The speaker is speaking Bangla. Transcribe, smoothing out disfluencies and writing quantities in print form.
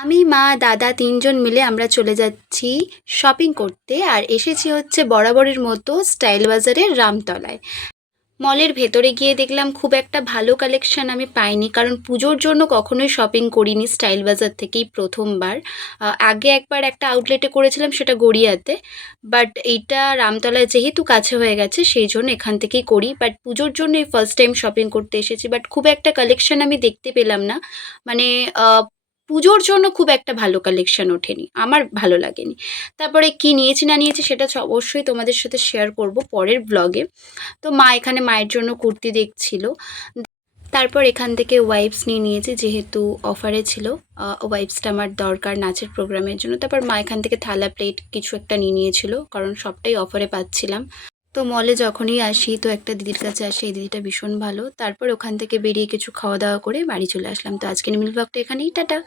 আমি, মা, দাদা ৩ জন মিলে আমরা চলে যাচ্ছি শপিং করতে। আর এসেছি হচ্ছে বরাবরের মতো স্টাইল বাজারের রামতলায়। মলের ভেতরে গিয়ে দেখলাম খুব একটা ভালো কালেকশন আমি পাইনি, কারণ পুজোর জন্য কখনোই শপিং করিনি স্টাইল বাজার থেকেই প্রথমবার। আগে একবার একটা আউটলেটে করেছিলাম, সেটা গড়িয়াতে। বাট এইটা রামতলায় যেহেতু কাছে হয়ে গেছে সেই জন্য এখান থেকেই করি। বাট পুজোর জন্য এই ফার্স্ট টাইম শপিং করতে এসেছি, বাট খুব একটা কালেকশন আমি দেখতে পেলাম না। মানে পুজোর জন্য খুব একটা ভালো কালেকশন ওঠেনি, আমার ভালো লাগেনি। তারপরে কি নিয়েছি না নিয়েছি সেটা অবশ্যই তোমাদের সাথে শেয়ার করব পরের ব্লগে। তো মা এখানে মায়ের জন্য কুর্তি দেখছিল। তারপর এখান থেকে ওয়াইপস নিয়ে নিয়েছি, যেহেতু অফারে ছিল। ওয়াইপসটা আমার দরকার নাচের প্রোগ্রামের জন্য। তারপর মা এখান থেকে থালা প্লেট কিছু একটা নিয়ে নিয়েছিল, কারণ সবটাই অফারে পাচ্ছিলাম। তো মলে যখনই আসি তো একটা দিদির কাছে আসি, এই দিদিটা ভীষণ ভালো। তারপর ওখান থেকে বেরিয়ে কিছু খাওয়া দাওয়া করে বাড়ি চলে আসলাম। তো আজকের মিল ব্লগটা এখানেই, টাটা।